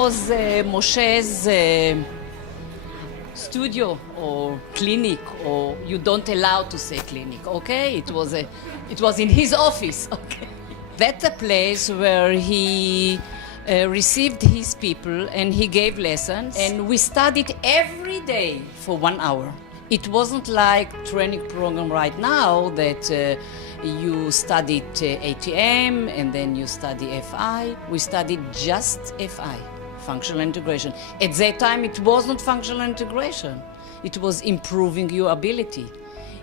was Moshe's studio or clinic, or you don't allow to say clinic, okay? It was in his office, okay? That's a place where he received his people and he gave lessons, and we studied every day for 1 hour. It wasn't like training program right now that you studied ATM and then you study FI. We studied just FI, functional integration. At that time it wasn't functional integration. It was improving your ability.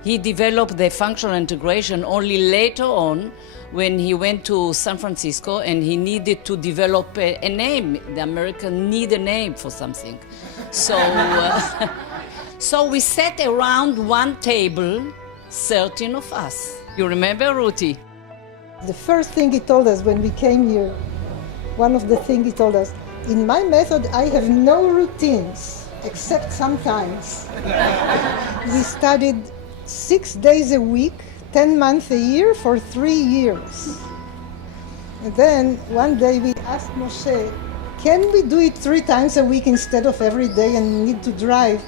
He developed the functional integration only later on when he went to San Francisco and he needed to develop a name. The Americans need a name for something. So we sat around one table, 13 of us. You remember, Ruti? The first thing he told us when we came here, one of the things he told us, in my method I have no routines, except sometimes. We studied 6 days a week, 10 months a year for 3 years. And then one day we asked Moshe, can we do it 3 times a week instead of every day and need to drive?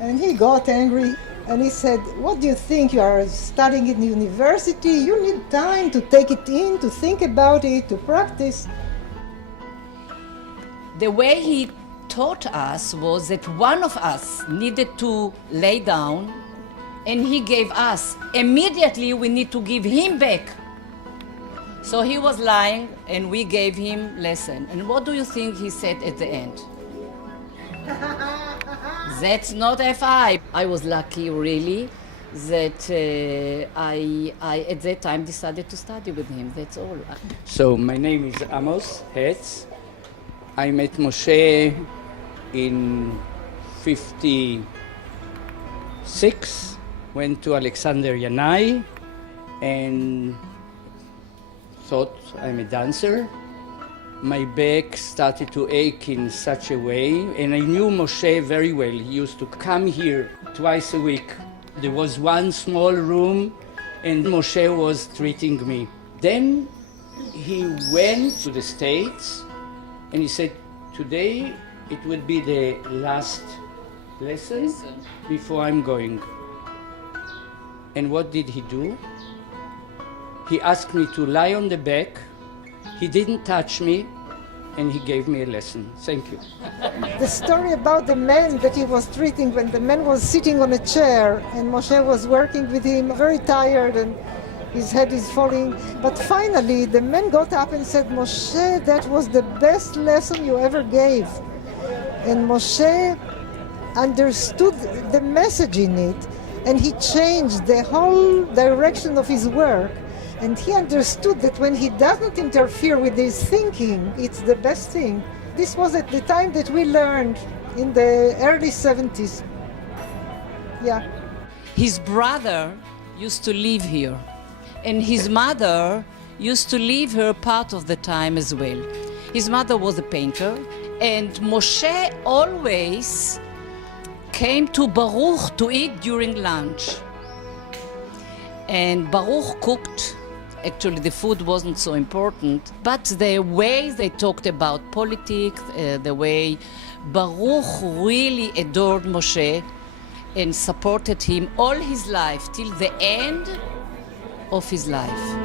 And he got angry and he said, what do you think? You are studying in university, you need time to take it in, to think about it, to practice. The way he taught us was that one of us needed to lay down and he gave us. Immediately we need to give him back. So he was lying and we gave him lesson. And what do you think he said at the end? That's not FI. I was lucky, really, that I at that time decided to study with him. That's all. So my name is Amos Hetz. I met Moshe in 56, went to Alexander Yanai and thought I'm a dancer. My back started to ache in such a way, and I knew Moshe very well. He used to come here twice a week. There was one small room, and Moshe was treating me. Then he went to the States, and he said, today it will be the last lesson before I'm going. And what did he do? He asked me to lie on the back. He didn't touch me, and he gave me a lesson. Thank you. The story about the man that he was treating, when the man was sitting on a chair and Moshe was working with him, very tired and his head is falling. But finally, the man got up and said, Moshe, that was the best lesson you ever gave. And Moshe understood the message in it, and he changed the whole direction of his work. And he understood that when he doesn't interfere with his thinking, it's the best thing. This was at the time that we learned in the early 70s. Yeah. His brother used to live here, and his mother used to live here part of the time as well. His mother was a painter, and Moshe always came to Baruch to eat during lunch. And Baruch cooked. Actually, the food wasn't so important, but the way they talked about politics, the way Baruch really adored Moshe and supported him all his life, till the end of his life.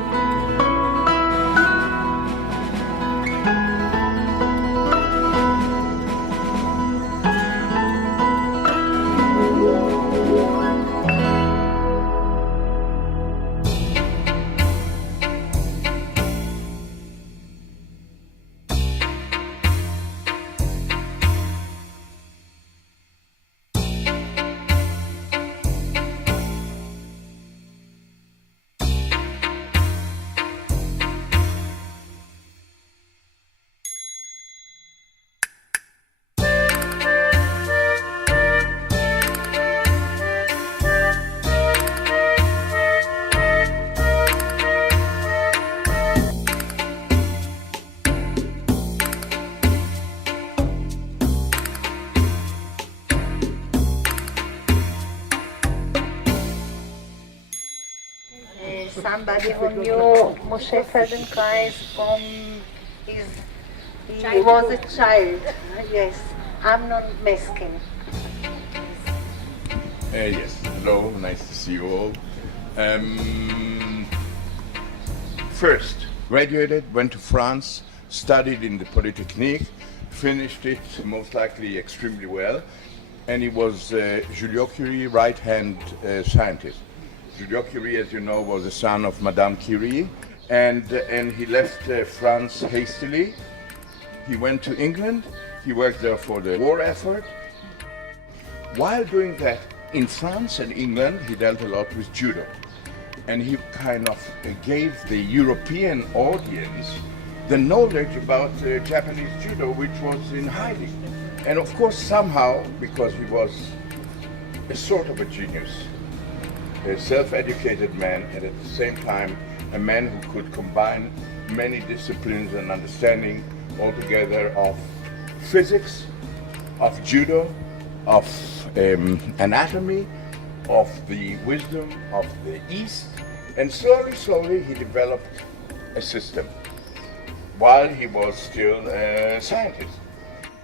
Somebody who knew Moshe Pheldenkrais from his He was a child, yes. Amnon Meskin. Yes, hello, nice to see you all. First, graduated, went to France, studied in the Polytechnique, finished it most likely extremely well, and he was Jules Curie right-hand scientist. Jules Curie, as you know, was the son of Madame Curie, and he left France hastily. He went to England, he worked there for the war effort. While doing that, in France and England, he dealt a lot with judo. And he kind of gave the European audience the knowledge about Japanese judo, which was in hiding. And of course, somehow, because he was a sort of a genius, a self-educated man, and at the same time, a man who could combine many disciplines and understanding altogether of physics, of judo, of anatomy, of the wisdom of the East, and slowly he developed a system while he was still a scientist.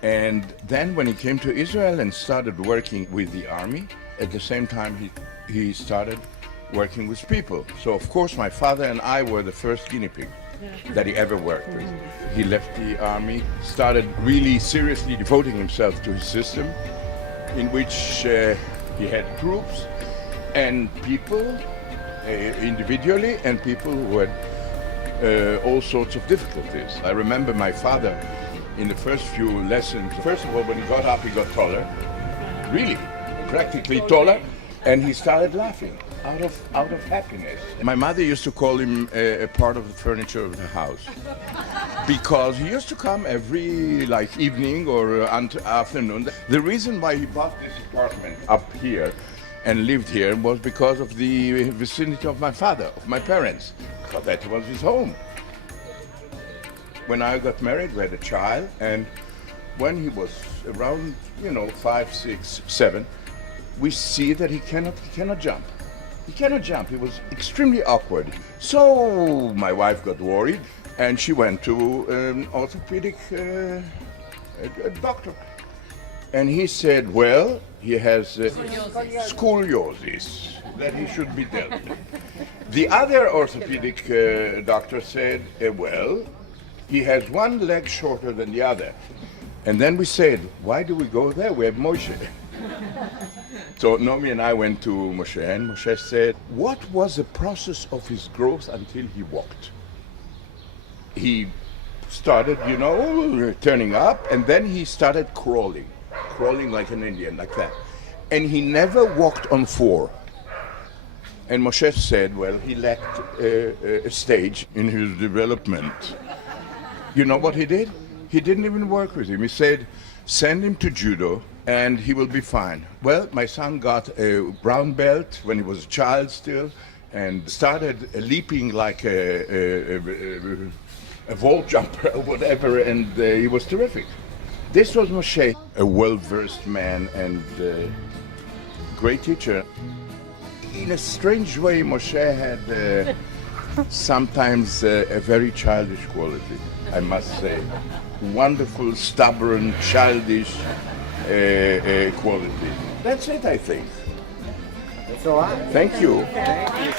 And then when he came to Israel and started working with the army, at the same time he started working with people. So of course my father and I were the first guinea pigs that he ever worked with. He left the army, started really seriously devoting himself to his system, in which he had groups and people individually and people who had all sorts of difficulties. I remember my father in the first few lessons, first of all, when he got up, he got taller, really, practically taller, and he started laughing out of happiness. My mother used to call him a part of the furniture of the house because he used to come every evening or afternoon. The reason why he bought this apartment up here and lived here was because of the vicinity of my father, of my parents, because that was his home. When I got married, we had a child, and when he was around, 5, 6, 7, we see that he cannot jump. He cannot jump. He was extremely awkward. So my wife got worried, and she went to an orthopedic doctor. And he said, well, he has scoliosis, that he should be dealt with. The other orthopedic doctor said, well, he has one leg shorter than the other. And then we said, why do we go there? We have Moshe. So Naomi and I went to Moshe, and Moshe said, what was the process of his growth until he walked? He started, turning up, and then he started crawling like an Indian, like that. And he never walked on 4. And Moshe said, well, he lacked a stage in his development. You know what he did? He didn't even work with him. He said, send him to judo and he will be fine. Well, my son got a brown belt when he was a child still and started leaping like a vault jumper or whatever, and he was terrific. This was Moshe, a well-versed man and great teacher. In a strange way, Moshe had sometimes a very childish quality, I must say. Wonderful, stubborn, childish quality. That's it, I think. That's all right. Thank you. Thank you.